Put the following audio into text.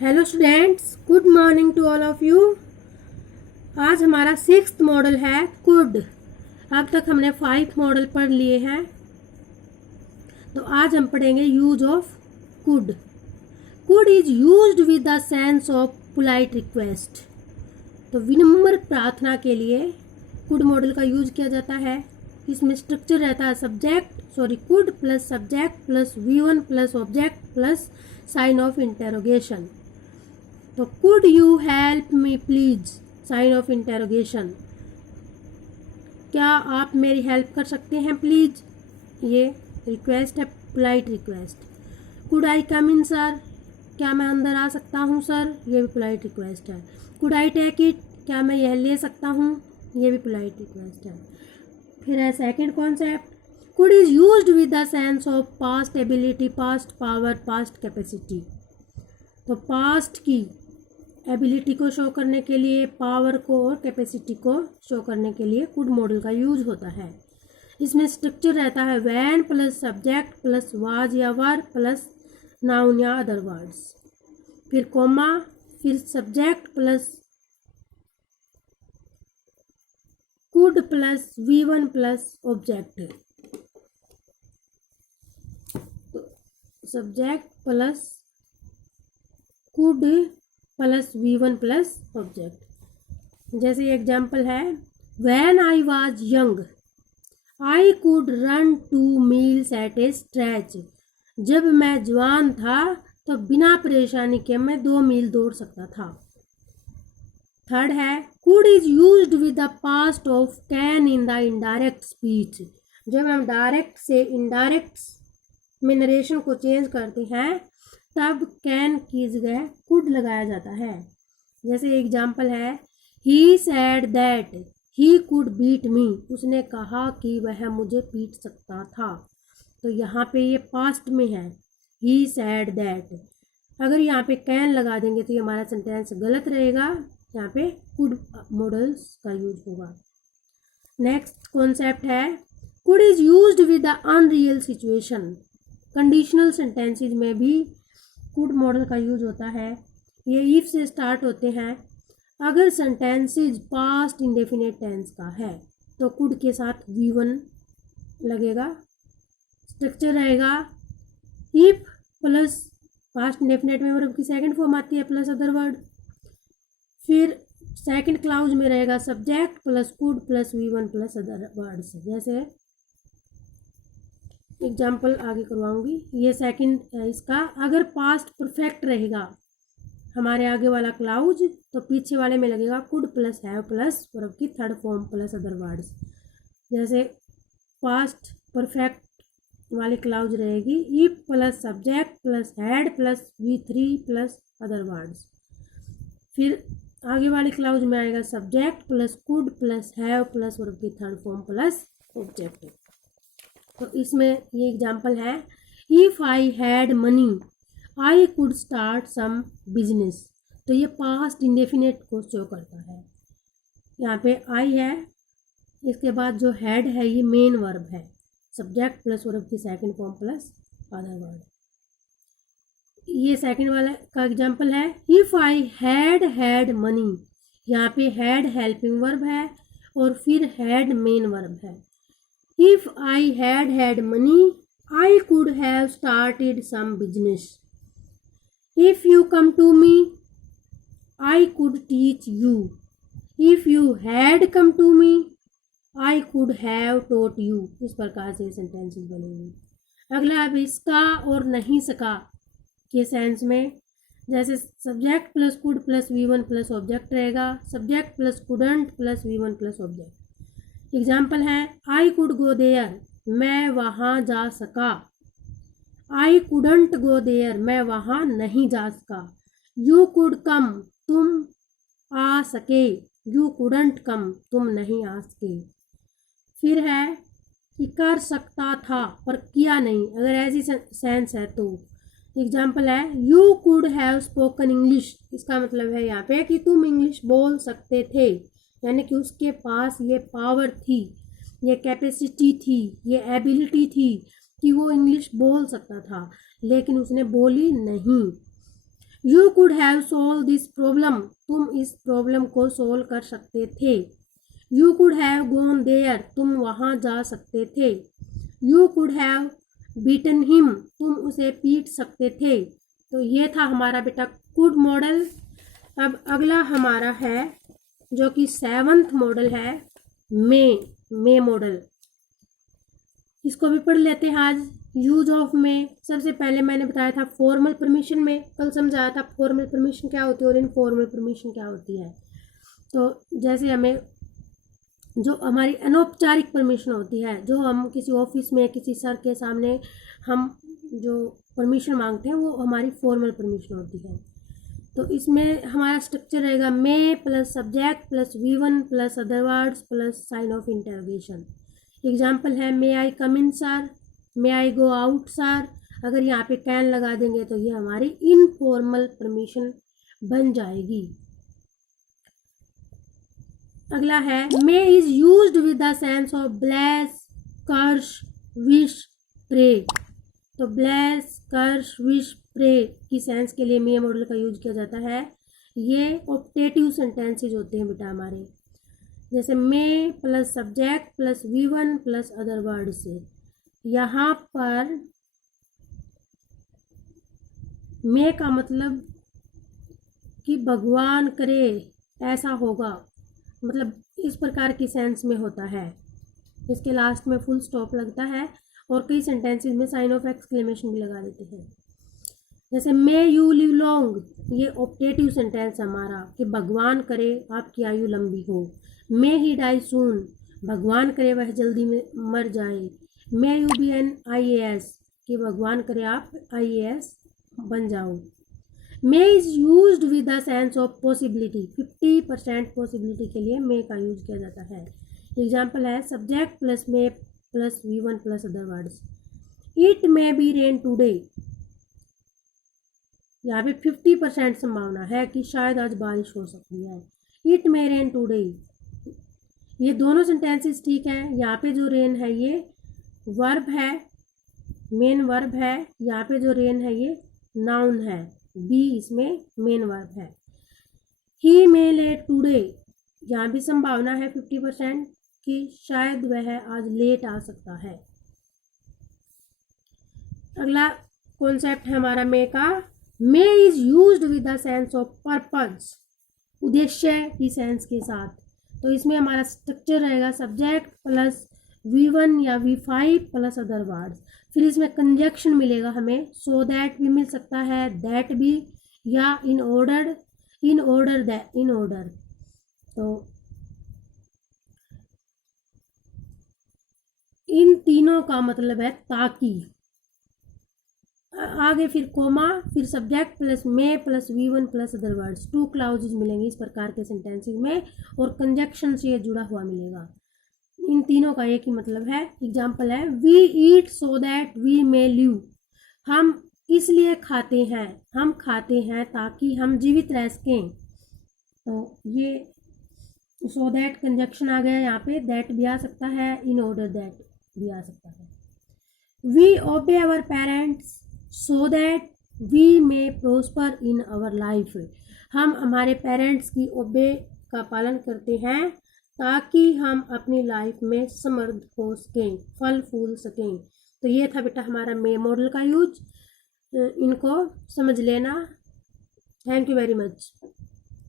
Hello students, good morning to all of you. आज हमारा 6th model है could. अब तक हमने 5 मॉडल पढ़ लिए हैं, तो आज हम पढ़ेंगे use of could. Could is used with the sense of polite request. तो विनम्र प्रार्थना के लिए कुड मॉडल का यूज किया जाता है। इसमें स्ट्रक्चर रहता है could plus subject plus V1 plus object plus sign of interrogation. तो could you help me please, sign of interrogation, क्या आप मेरी हेल्प कर सकते हैं प्लीज। ये रिक्वेस्ट है, polite request. Could I come in sir, क्या मैं अंदर आ सकता हूँ सर, ये भी पोलाइट रिक्वेस्ट है। कुड आई टेक इट, क्या मैं यह ले सकता हूँ, ये भी पोलाइट रिक्वेस्ट है। फिर है second concept, could is used with the sense of past ability, past power, past capacity. तो पास्ट की एबिलिटी को शो करने के लिए, पावर को और कैपेसिटी को शो करने के लिए कुड मॉडल का यूज होता है। इसमें स्ट्रक्चर रहता है when plus subject plus was या वर प्लस नाउन या अदर वर्ड्स, फिर कोमा, फिर subject plus could plus V1 plus object. Subject plus could plus V1 plus object. जैसे एग्जाम्पल है, when I was young I could run 2 miles at a stretch. जब मैं जवान था तो बिना परेशानी के मैं 2 मील दौड़ सकता था। थर्ड है, could is used with the past of can in the indirect speech. जब हम डायरेक्ट से इनडायरेक्ट में नरेशन को चेंज करते हैं तब कैन की जगह कुड लगाया जाता है। जैसे एग्जाम्पल है, he said that he could beat me, उसने कहा कि वह मुझे पीट सकता था। तो यहाँ पे ये पास्ट में है, ही सैड दैट। अगर यहाँ पे कैन लगा देंगे तो ये हमारा सेंटेंस गलत रहेगा, यहाँ पे कुड मॉडल्स का यूज होगा। नेक्स्ट कॉन्सेप्ट है, could is used with the unreal situation. Conditional sentences में भी कुड मॉडल का यूज होता है। ये इफ से स्टार्ट होते हैं। अगर सेंटेंसेस पास्ट इंडेफिनिट टेंस का है तो कुड के साथ V1 लगेगा। स्ट्रक्चर रहेगा इफ प्लस पास्ट इंडेफिनिट में वर्ब की सेकंड फॉर्म आती है प्लस अदर वर्ड। फिर सेकंड क्लाउज में रहेगा subject plus could plus V1 plus other words. जैसे एग्जाम्पल आगे करवाऊंगी। ये सेकंड इसका, अगर पास्ट परफेक्ट रहेगा हमारे आगे वाला क्लाउज तो पीछे वाले में लगेगा could plus have plus verb की third form plus other words. जैसे पास्ट परफेक्ट वाली क्लाउज रहेगी if plus subject plus had plus V3 plus other words. फिर आगे वाली क्लाउज में आएगा subject plus could plus have plus verb की थर्ड फॉर्म प्लस ऑब्जेक्ट। तो इसमें ये एग्जाम्पल है, if I had money I could start some business. तो ये पास्ट इंडेफिनिट को शो करता है। यहाँ पे आई है, इसके बाद जो हैड है ये मेन वर्ब है, सब्जेक्ट प्लस वर्ब की second form plus other word. ये सेकंड वाला का एग्जाम्पल है, इफ़ आई हैड मनी। यहाँ पे हैड हेल्पिंग वर्ब है और फिर हैड मेन वर्ब है। If I had money, I could have started some business. If you come to me, I could teach you. If you had come to me, I could have taught you. इस प्रकार से sentences बनेंगे। अगला अब इसका और नहीं सका के सेंस में, जैसे subject plus could plus V1 plus object रहेगा, subject plus couldn't plus V1 plus object. Example है, आई कुड गो देयर, मैं वहाँ जा सका। आई कुडंट गो देयर, मैं वहाँ नहीं जा सका। यू कुड कम, तुम आ सके। यू कुडंट कम, तुम नहीं आ सके। फिर है कि कर सकता था पर किया नहीं, अगर ऐसी सेंस है तो एग्जाम्पल है, you could have spoken English. इसका मतलब है यहाँ पे कि तुम इंग्लिश बोल सकते थे, यानी कि उसके पास ये पावर थी, ये कैपेसिटी थी, ये एबिलिटी थी कि वो इंग्लिश बोल सकता था, लेकिन उसने बोली नहीं। You could have solve this problem, तुम इस प्रॉब्लम को सोल्व कर सकते थे। You could have gone there, तुम वहाँ जा सकते थे। You could have beaten him, तुम उसे पीट सकते थे। तो ये था हमारा बेटा कुड मॉडल। अब अगला हमारा है जो कि 7th मॉडल है मे मॉडल। इसको भी पढ़ लेते हैं आज। यूज ऑफ मे, सबसे पहले मैंने बताया था फॉर्मल परमिशन में, कल समझाया था फॉर्मल परमिशन क्या होती है और इनफॉर्मल परमिशन क्या होती है। तो जैसे हमें जो हमारी अनौपचारिक परमिशन होती है, जो हम किसी ऑफिस में किसी सर के सामने हम जो परमिशन मांगते हैं, वो हमारी फॉर्मल परमिशन होती है। तो इसमें हमारा स्ट्रक्चर रहेगा may plus subject plus V1 plus other words plus sign of interrogation. Example है may I come in sir, may I go out sir. अगर यहाँ पे कैन लगा देंगे तो ये हमारी इनफॉर्मल परमिशन बन जाएगी। अगला है may is used with the sense of bless, curse, wish, pray. तो ब्लेस, कर्स, विश, प्रे की सेंस के लिए मे मॉडल का यूज किया जाता है। ये ऑप्टेटिव सेंटेंसेज होते हैं बेटा हमारे, जैसे may plus subject plus V1 plus other word से। यहाँ पर मे का मतलब कि भगवान करे ऐसा होगा, मतलब इस प्रकार की सेंस में होता है। इसके लास्ट में फुल स्टॉप लगता है और कई सेंटेंसेस में साइन ऑफ एक्सक्लेमेशन भी लगा देते हैं। जैसे मे यू लिव लॉन्ग, ये ऑप्टेटिव सेंटेंस हमारा कि भगवान करे आपकी आयु लंबी हो। मे ही डाई सून, भगवान करे वह जल्दी में मर जाए। May you be an IAS, कि भगवान करे आप IAS बन जाओ। May is used with the sense of possibility, 50% possibility के लिए मे का यूज किया जाता है। एग्जाम्पल है subject plus may plus V1 plus other words. It may be rain today, यहाँ पे 50% संभावना है कि शायद आज बारिश हो सकती है। इट मे रेन टूडे, ये दोनों सेंटेंसेस ठीक है। यहाँ पे जो रेन है ये वर्ब है, मेन वर्ब है। यहाँ पे जो रेन है ये नाउन है, बी इसमें मेन वर्ब है। ही मे लेट टूडे, यहाँ भी संभावना है 50% कि शायद वह आज लेट आ सकता है। अगला कॉन्सेप्ट है हमारा मे का, may is used with the sense of purpose, उद्देश्य की सेंस के साथ। तो इसमें हमारा स्ट्रक्चर रहेगा सब्जेक्ट प्लस V1 या V5 प्लस अदर वर्ड्स। फिर इसमें कंजक्शन मिलेगा हमें, सो दैट भी मिल सकता है, दैट भी, या in order, in order that, in order. तो इन तीनों का मतलब है ताकि। आगे फिर कोमा, फिर subject plus may plus V1 plus other words, 2 clauses मिलेंगे इस प्रकार के सेंटेंसेस में, और कंजक्शन से ये जुड़ा हुआ मिलेगा। इन तीनों का एक ही मतलब है। एग्जाम्पल है we eat so that we may live, हम इसलिए खाते हैं, हम खाते हैं ताकि हम जीवित रह सकें। तो ये सो दैट कंजक्शन आ गया यहाँ पे, दैट भी आ सकता है, इन ऑर्डर दैट भी आ सकता है। We obey our parents so that we may prosper in our life, हम हमारे पेरेंट्स की ओबे का पालन करते हैं ताकि हम अपनी लाइफ में समृद्ध हो सकें, फल फूल सकें। तो ये था बेटा हमारा मे मॉडल का यूज, इनको समझ लेना। Thank you very much.